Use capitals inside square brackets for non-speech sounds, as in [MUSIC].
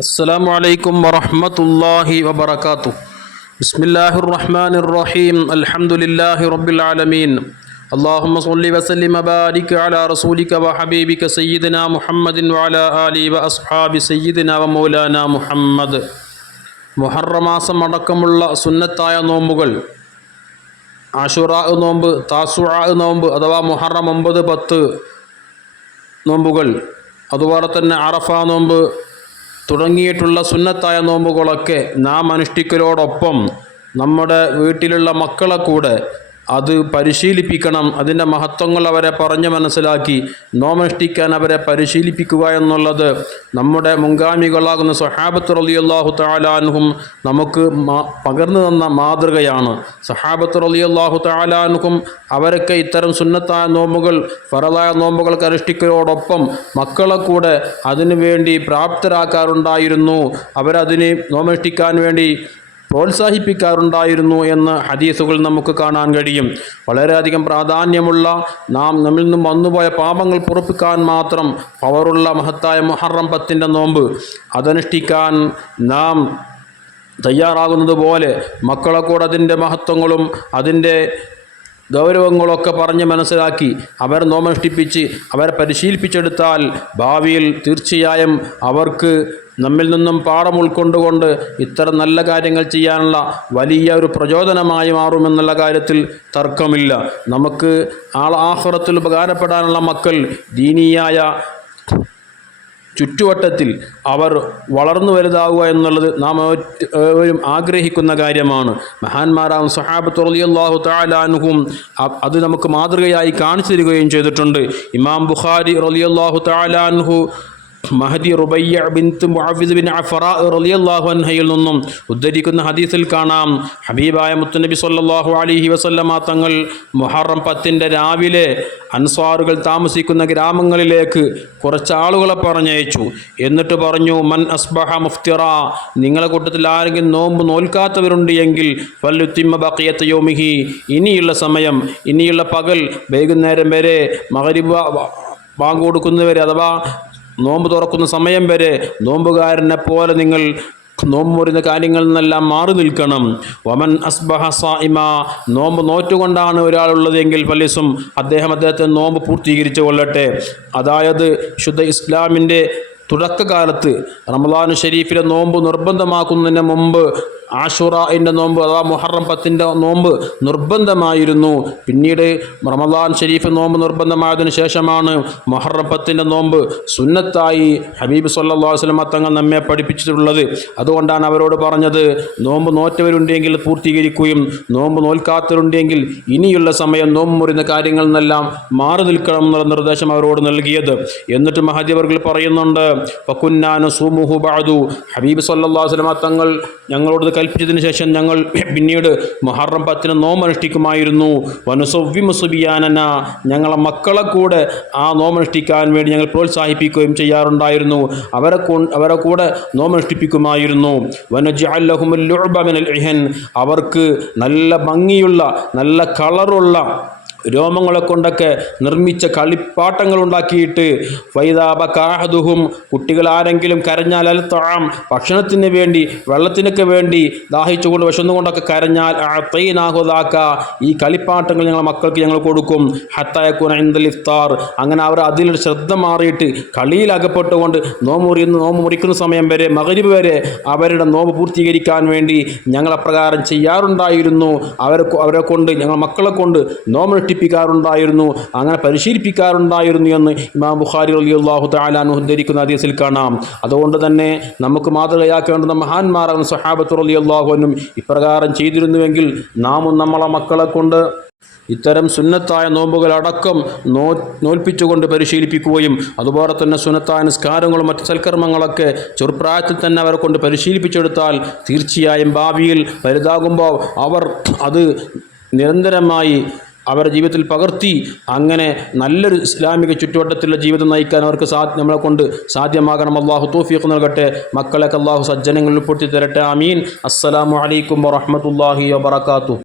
السلام عليكم ورحمة الله وبركاته بسم الله الرحمن الرحيم الحمد لله رب العالمين اللهم صل وسلم وبارك على رسولك وحبيبك سيدنا محمد وعلى آله وأصحاب سيدنا ومولانا محمد മുഹറമാസം അടക്കമുള്ള സുന്നത്തായ നോമ്പുകൾ ആഷുറ നോമ്പ് താസുറ നോമ്പ് അഥവാ മുഹറം ഒമ്പത് പത്ത് നോമ്പുകൾ അതുപോലെ തന്നെ അറഫ നോമ്പ് തുടങ്ങിയിട്ടുള്ള സുന്നത്തായ നോമ്പുകളൊക്കെ നാം അനുഷ്ഠിക്കലോടൊപ്പം നമ്മുടെ വീട്ടിലുള്ള മക്കളെ കൂടെ അത് പരിശീലിപ്പിക്കണം. അതിന്റെ മഹത്വങ്ങൾ അവരെ പറഞ്ഞു മനസ്സിലാക്കി. നോമനുഷ്ഠിക്കാൻ അവരെ പരിശീലിപ്പിക്കുക എന്നുള്ളത് നമ്മുടെ മുൻഗാമികളാകുന്ന സഹാബത്ത് റലിയല്ലാഹു താലാൻഹും നമുക്ക് പകർന്നു തന്ന മാതൃകയാണ്. സഹാബത്ത് റലിയല്ലാഹു താലാൻഹും അവരൊക്കെ ഇത്തരം സുന്നത്തായ നോമ്പുകൾ ഫറതായ നോമ്പുകൾക്ക് അനുഷ്ഠിക്കലോടൊപ്പം മക്കളെ കൂടെ അതിനു വേണ്ടി പ്രാപ്തരാക്കാറുണ്ടായിരുന്നു. അവരതിന് നോമനുഷ്ഠിക്കാൻ വേണ്ടി പ്രോത്സാഹിപ്പിക്കാറുണ്ടായിരുന്നു എന്ന് ഹദീസുകൾ നമുക്ക് കാണാൻ കഴിയും. വളരെയധികം പ്രാധാന്യമുള്ള നാം നമ്മിൽ നിന്നും വന്നുപോയ പാപങ്ങൾ പുറപ്പിക്കാൻ മാത്രം പവറുള്ള മഹത്തായ മുഹറം പത്തിന്റെ നോമ്പ്. അതനുഷ്ഠിക്കാൻ നാം തയ്യാറാകുന്നത് പോലെ മക്കളെ കൂടെ അതിന്റെ മഹത്വങ്ങളും അതിന്റെ ഗൗരവങ്ങളൊക്കെ പറഞ്ഞ് മനസ്സിലാക്കി അവർ നോമനുഷ്ഠിപ്പിച്ച് അവരെ പരിശീലിപ്പിച്ചെടുത്താൽ ഭാവിയിൽ തീർച്ചയായും അവർക്ക് നമ്മിൽ നിന്നും പാഠം ഉൾക്കൊണ്ടുകൊണ്ട് ഇത്തരം നല്ല കാര്യങ്ങൾ ചെയ്യാനുള്ള വലിയ ഒരു പ്രചോദനമായി മാറുമെന്നുള്ള കാര്യത്തിൽ തർക്കമില്ല. നമുക്ക് ആൾ ആഹ്റത്തിൽ ഉപകാരപ്പെടാനുള്ള മക്കൾ ദീനീയായ ചുറ്റുവട്ടത്തിൽ അവർ വളർന്നു വലുതാവുക എന്നുള്ളത് നാം ഏവരും ആഗ്രഹിക്കുന്ന കാര്യമാണ്. മഹാന്മാരാം സഹാബത്ത് റളിയല്ലാഹു താലാനുഹും അത് നമുക്ക് മാതൃകയായി കാണിച്ചു തരികയും ചെയ്തിട്ടുണ്ട്. ഇമാം ബുഖാരി റലിയല്ലാഹു തആലാൻഹു മഹദി റുബയ്യ ബിൻത്ത് മുഅവ്വിദ് ബിൻ അഫറാ റളിയല്ലാഹു അൻഹയിൽ നിന്നും ഉദ്ധരിക്കുന്ന ഹദീസിൽ കാണാം ഹബീബായ മുത്തുനബി സല്ലല്ലാഹു അലൈഹി വസല്ലമ തങ്ങൾ മുഹറം പത്തിന്റെ രാവിലെ അൻസാറുകൾ താമസിക്കുന്ന ഗ്രാമങ്ങളിലേക്ക് കുറച്ച് ആളുകളെ പറഞ്ഞയച്ചു. എന്നിട്ട് പറഞ്ഞു മൻ അസ്ബഹ മുഫ്തിറ നിങ്ങളെ കൂട്ടത്തിൽ ആരെങ്കിലും നോമ്പ് നോൽക്കാത്തവരുണ്ട് എങ്കിൽ വല്ലുത്തിമ്മ ബക്കിയത്ത് യോമിഹി ഇനിയുള്ള സമയം ഇനിയുള്ള പകൽ വൈകുന്നേരം വരെ മകരിബ ബാങ്ക് കൊടുക്കുന്നവരെ അഥവാ നോമ്പ് തുറക്കുന്ന സമയം വരെ നോമ്പുകാരനെ പോലെ നിങ്ങൾ നോമ്പ് മുറിയുന്ന കാര്യങ്ങളിൽ നിന്നെല്ലാം മാറി നിൽക്കണം. വമൻ അസ്ബഹ സായിമ നോമ്പ് നോറ്റുകൊണ്ടാണ് ഒരാളുള്ളതെങ്കിൽ പലിസും അദ്ദേഹം അദ്ദേഹത്തെ നോമ്പ് പൂർത്തീകരിച്ചു കൊള്ളട്ടെ. അതായത് ശുദ്ധ ഇസ്ലാമിന്റെ തുടക്കകാലത്ത് റമദാൻ ഷരീഫിലെ നോമ്പ് നിർബന്ധമാക്കുന്നതിന് മുമ്പ് ആഷുറയിന്റെ നോമ്പ് അഥവാ മുഹറം പത്തിന്റെ നോമ്പ് നിർബന്ധമായിരുന്നു. പിന്നീട് റമദാൻ ഷരീഫ് നോമ്പ് നിർബന്ധമായതിനു ശേഷമാണ് മുഹറം പത്തിന്റെ നോമ്പ് സുന്നത്തായി ഹബീബ് സല്ലാ വസ്ലമ തങ്ങൾ നമ്മെ പഠിപ്പിച്ചിട്ടുള്ളത്. അതുകൊണ്ടാണ് അവരോട് പറഞ്ഞത് നോമ്പ് നോറ്റവരുണ്ടെങ്കിൽ പൂർത്തീകരിക്കുകയും നോമ്പ് നോൽക്കാത്തവരുണ്ടെങ്കിൽ ഇനിയുള്ള സമയം നോമ്പ് മുറിയുന്ന കാര്യങ്ങളിൽ നിന്നെല്ലാം മാറി നിൽക്കണം എന്നുള്ള നിർദ്ദേശം അവരോട് നൽകിയത്. എന്നിട്ട് മഹാദിവർകൾ പറയുന്നുണ്ട് ഫക്കുന്നാനു സുമുഹു ബാദു ഹബീബ് സല്ലാ വസ്ലമ തങ്ങൾ ഞങ്ങളോട് കൽപ്പിച്ചതിന് ശേഷം ഞങ്ങൾ [CLEARS THROAT] പിന്നീട് മുഹറം പത്തിന് നോമനുഷ്ഠിക്കുമായിരുന്നു. വനുസവ്യ മുസുബിയാനന ഞങ്ങളെ മക്കളെ കൂടെ ആ നോമനുഷ്ഠിക്കാൻ വേണ്ടി ഞങ്ങൾ പ്രോത്സാഹിപ്പിക്കുകയും ചെയ്യാറുണ്ടായിരുന്നു. അവരെ അവരെ കൂടെ നോമനുഷ്ഠിപ്പിക്കുമായിരുന്നു. വനുജഅല്ലഹുമുൽ ഇഹൻ. അവർക്ക് നല്ല ഭംഗിയുള്ള നല്ല കളറുള്ള രോമങ്ങളെ കൊണ്ടൊക്കെ നിർമ്മിച്ച കളിപ്പാട്ടങ്ങൾ ഉണ്ടാക്കിയിട്ട് വൈതാപകാഹതുഹും കുട്ടികൾ ആരെങ്കിലും കരഞ്ഞാൽ അൽത്താം ഭക്ഷണത്തിന് വേണ്ടി വെള്ളത്തിനൊക്കെ വേണ്ടി ദാഹിച്ചുകൊണ്ട് വിശന്നുകൊണ്ടൊക്കെ കരഞ്ഞാൽ അത്തൈനാഹുദാക്ക ഈ കളിപ്പാട്ടങ്ങൾ ഞങ്ങൾ മക്കൾക്ക് ഞങ്ങൾ കൊടുക്കും. ഹത്തായക്കൂന ഇന്ദൽ ഇഫ്താർ. അങ്ങനെ അവർ അതിലൊരു ശ്രദ്ധ മാറിയിട്ട് കളിയിൽ അകപ്പെട്ടുകൊണ്ട് നോമ്പ് മുറിയുന്ന നോമ്പ് മുറിക്കുന്ന സമയം വരെ മകരിബ് വരെ അവരുടെ നോമ്പ് പൂർത്തീകരിക്കാൻ വേണ്ടി ഞങ്ങൾ അപ്രകാരം ചെയ്യാറുണ്ടായിരുന്നു. അവരെ അവരെ കൊണ്ട് ഞങ്ങൾ മക്കളെ കൊണ്ട് നോമ്പ് ഇഷ്ടിപ്പിക്കാറുണ്ടായിരുന്നു അങ്ങനെ പരിശീലിപ്പിക്കാറുണ്ടായിരുന്നു എന്ന് ഇമാം ബുഖാരി അലി അള്ളാഹു താലാനു ഉദ്ധരിക്കുന്ന അതീസിൽ കാണാം. അതുകൊണ്ട് തന്നെ നമുക്ക് മാതൃകയാക്കേണ്ടുന്ന മഹാന്മാരാകുന്ന സഹാബത്തു അലി അള്ളാഹുവിനും ഇപ്രകാരം ചെയ്തിരുന്നുവെങ്കിൽ നാമും നമ്മളെ മക്കളെ കൊണ്ട് ഇത്തരം സുന്നത്തായ നോമ്പുകളടക്കം നോ നോൽപ്പിച്ചുകൊണ്ട് പരിശീലിപ്പിക്കുകയും അതുപോലെ തന്നെ സുന്നത്തായ നിസ്കാരങ്ങളും മറ്റ് സൽക്കർമ്മങ്ങളൊക്കെ ചെറുപ്രായത്തിൽ തന്നെ അവരെ കൊണ്ട് പരിശീലിപ്പിച്ചെടുത്താൽ തീർച്ചയായും ഭാവിയിൽ വലുതാകുമ്പോൾ അവർ അത് നിരന്തരമായി അവരുടെ ജീവിതത്തിൽ പകർത്തി അങ്ങനെ നല്ലൊരു ഇസ്ലാമിക ചുറ്റുവട്ടത്തിലുള്ള ജീവിതം നയിക്കാൻ അവർക്ക് സാ നമ്മളെ കൊണ്ട് സാധ്യമാകണം. അള്ളാഹു തോഫീഖ് നൽകട്ടെ. മക്കളൊക്കെ അള്ളാഹു സജ്ജനങ്ങളിൽ ഉൾപ്പെടുത്തി തരട്ടെ. അമീൻ അസ്സലാമു അലൈക്കും വറഹമത്തല്ലാഹി വബർക്കാത്തു